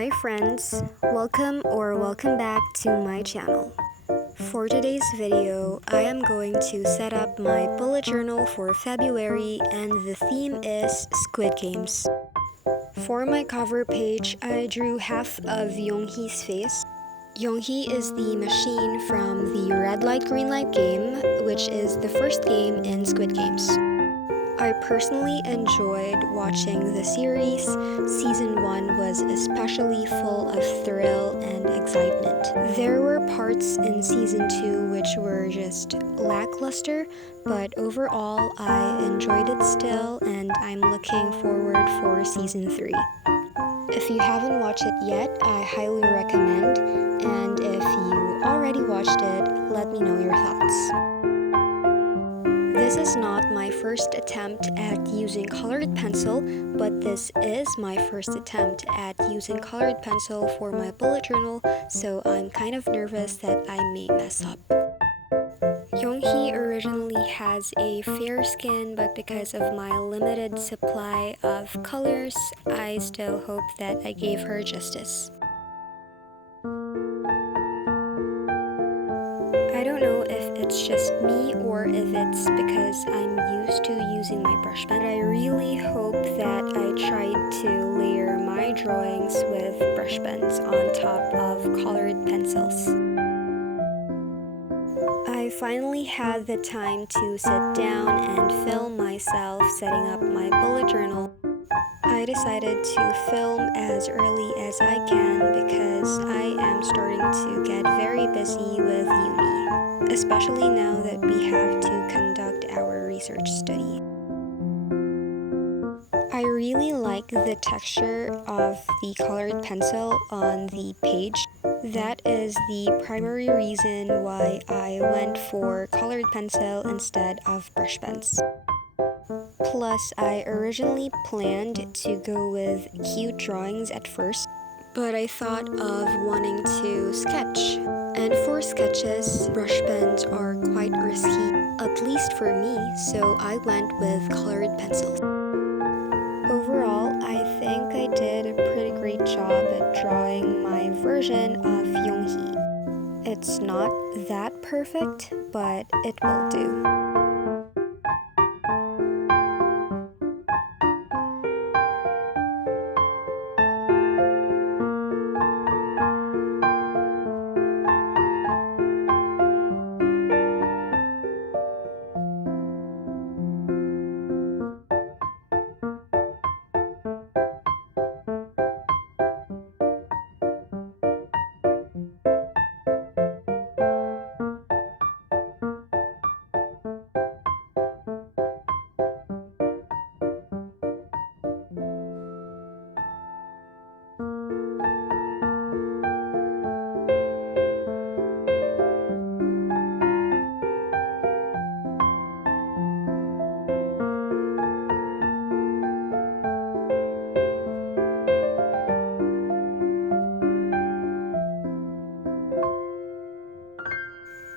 Hi friends, welcome back to my channel. For today's video, I am going to set up my bullet journal for February and the theme is Squid Games. For my cover page, I drew half of Yonghee's face. Yonghee is the machine from the red light green light game, which is the first game in Squid Games. I personally enjoyed watching the series. Season 1 was especially full of thrill and excitement. There were parts in Season 2 which were just lackluster, but overall I enjoyed it still and I'm looking forward for Season 3. If you haven't watched it yet, I highly recommend, and if you already watched it, let me know your thoughts. This is not my first attempt at using colored pencil, but this is my first attempt at using colored pencil for my bullet journal, so I'm kind of nervous that I may mess up. Yonghee originally has a fair skin, but because of my limited supply of colors, I still hope that I gave her justice. I don't know if it's just me or if it's because I'm used to using my brush pen, but I really hope that I tried to layer my drawings with brush pens on top of colored pencils. I finally had the time to sit down and film myself setting up my bullet journal. I decided to film as early as I can because I am starting to get very busy with uni, especially now that we have to conduct our research study. I really like the texture of the colored pencil on the page. That is the primary reason why I went for colored pencil instead of brush pens. Plus, I originally planned to go with cute drawings at first, but I thought of wanting to sketch. And for sketches, brush pens are quite risky, at least for me, so I went with colored pencils. Overall, I think I did a pretty great job at drawing my version of Yonghee. It's not that perfect, but it will do.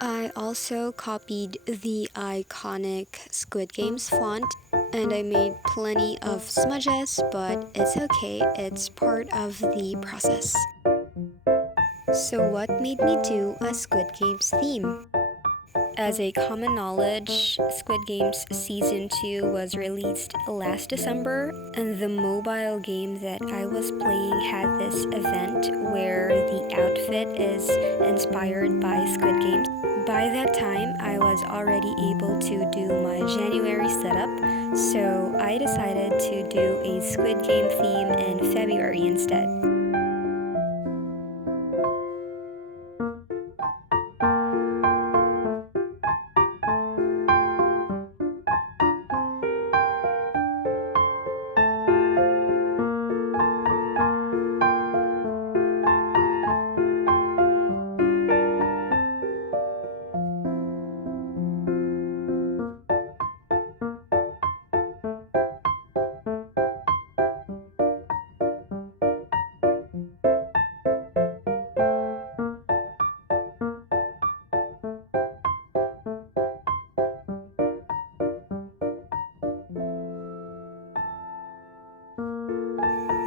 I also copied the iconic Squid Games font and I made plenty of smudges, but it's okay, it's part of the process. So what made me do a Squid Games theme? As a common knowledge, Squid Games Season 2 was released last December, and the mobile game that I was playing had this event where the outfit is inspired by Squid Games. By that time, I was already able to do my January setup, so I decided to do a Squid Game theme in February instead.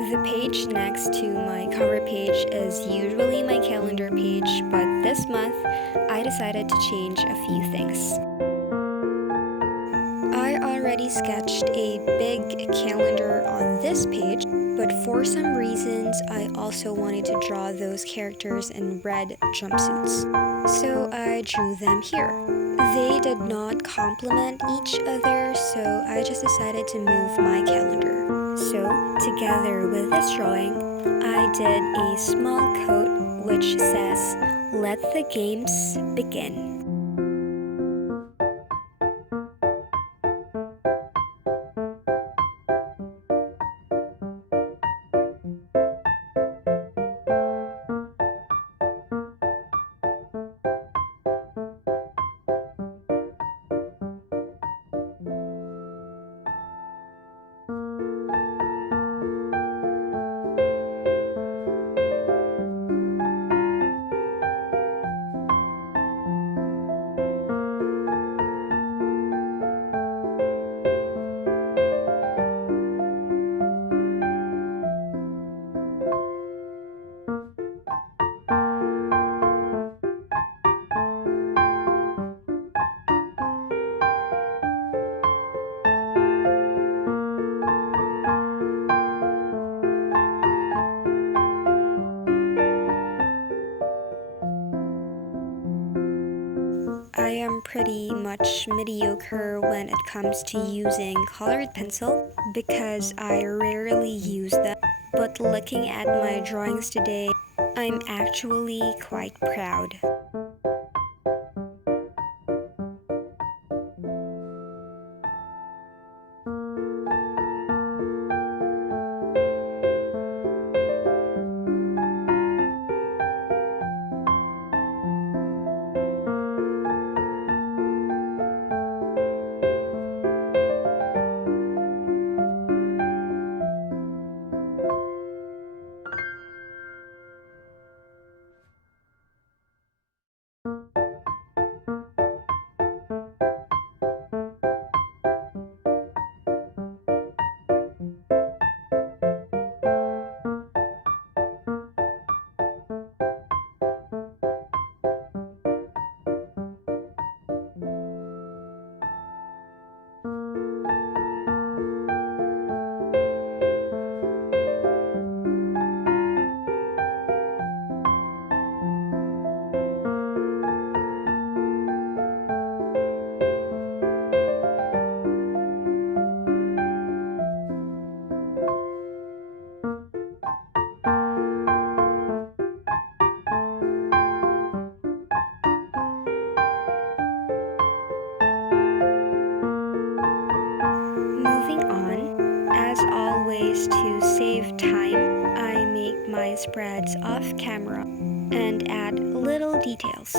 The page next to my cover page is usually my calendar page, but this month I decided to change a few things. I already sketched a big calendar on this page, but for some reasons I also wanted to draw those characters in red jumpsuits. So I drew them here. They did not complement each other, so I just decided to move my calendar. So together with this drawing, I did a small quote which says, "Let the games begin." I am pretty much mediocre when it comes to using colored pencil because I rarely use them. But looking at my drawings today, I'm actually quite proud. Moving on, as always to save time, I make my spreads off camera and add little details.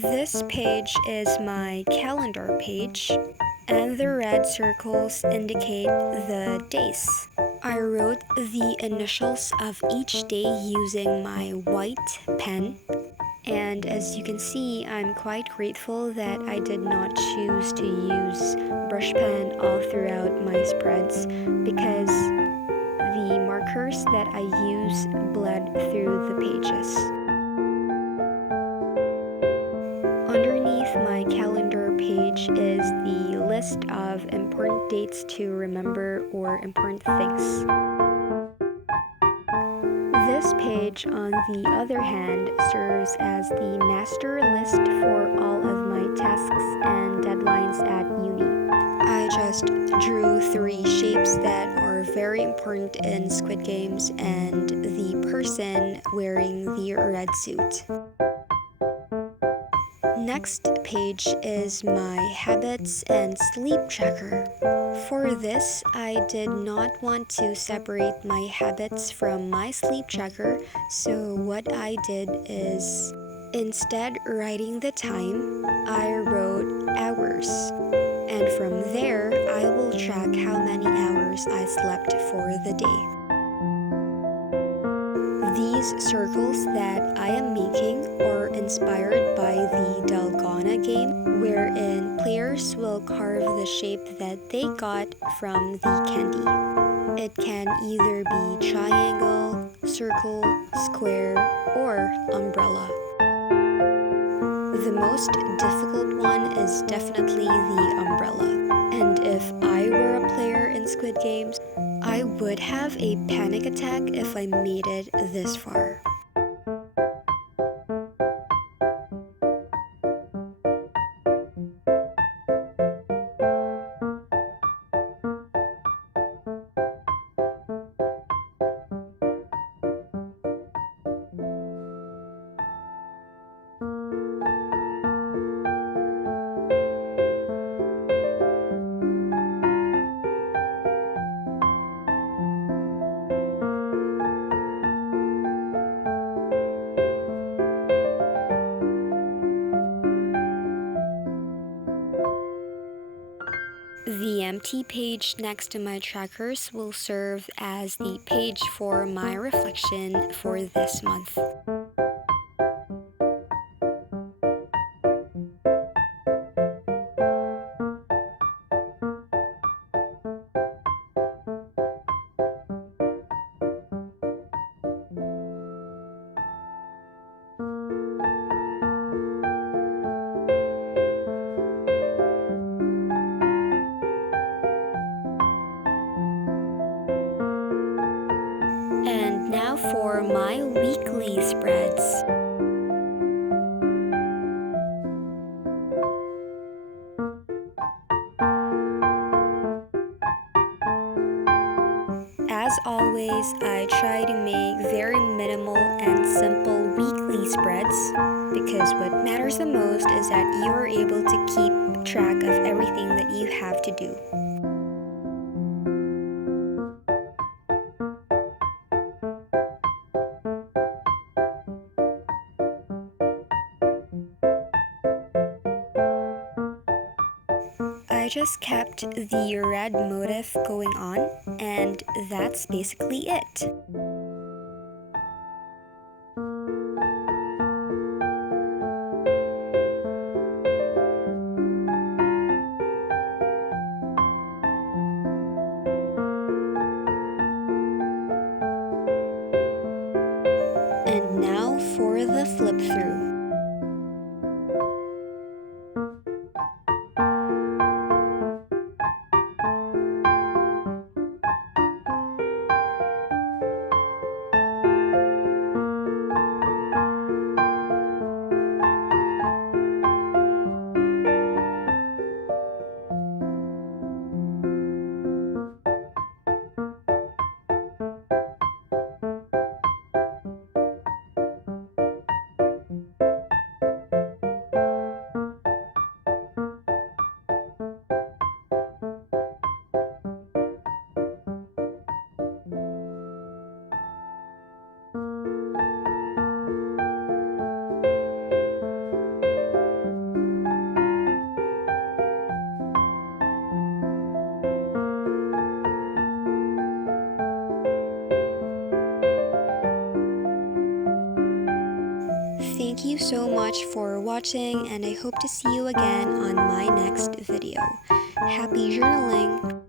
This page is my calendar page, and the red circles indicate the days. I wrote the initials of each day using my white pen. And as you can see, I'm quite grateful that I did not choose to use brush pen all throughout my spreads because the markers that I use bled through the pages. Underneath my calendar page is the list of important dates to remember or important things. This page, on the other hand, serves as the master list for all of my tasks and deadlines at uni. I just drew 3 shapes that are very important in Squid Games and the person wearing the red suit. Next page is my habits and sleep tracker. For this, I did not want to separate my habits from my sleep tracker, so what I did is, instead writing the time, I wrote hours. And from there, I will track how many hours I slept for the day. These circles that I am making are inspired by the Dalgona game, wherein players will carve the shape that they got from the candy. It can either be triangle, circle, square, or umbrella. The most difficult one is definitely the umbrella. And if I were a player in Squid Games, I would have a panic attack if I made it this far. The empty page next to my trackers will serve as the page for my reflection for this month. And now for my weekly spreads. As always, I try to make very minimal and simple weekly spreads because what matters the most is that you are able to keep track of everything that you have to do. I just kept the red motif going on, and that's basically it. And now for the flip through. Thank you so much for watching, and I hope to see you again on my next video. Happy journaling!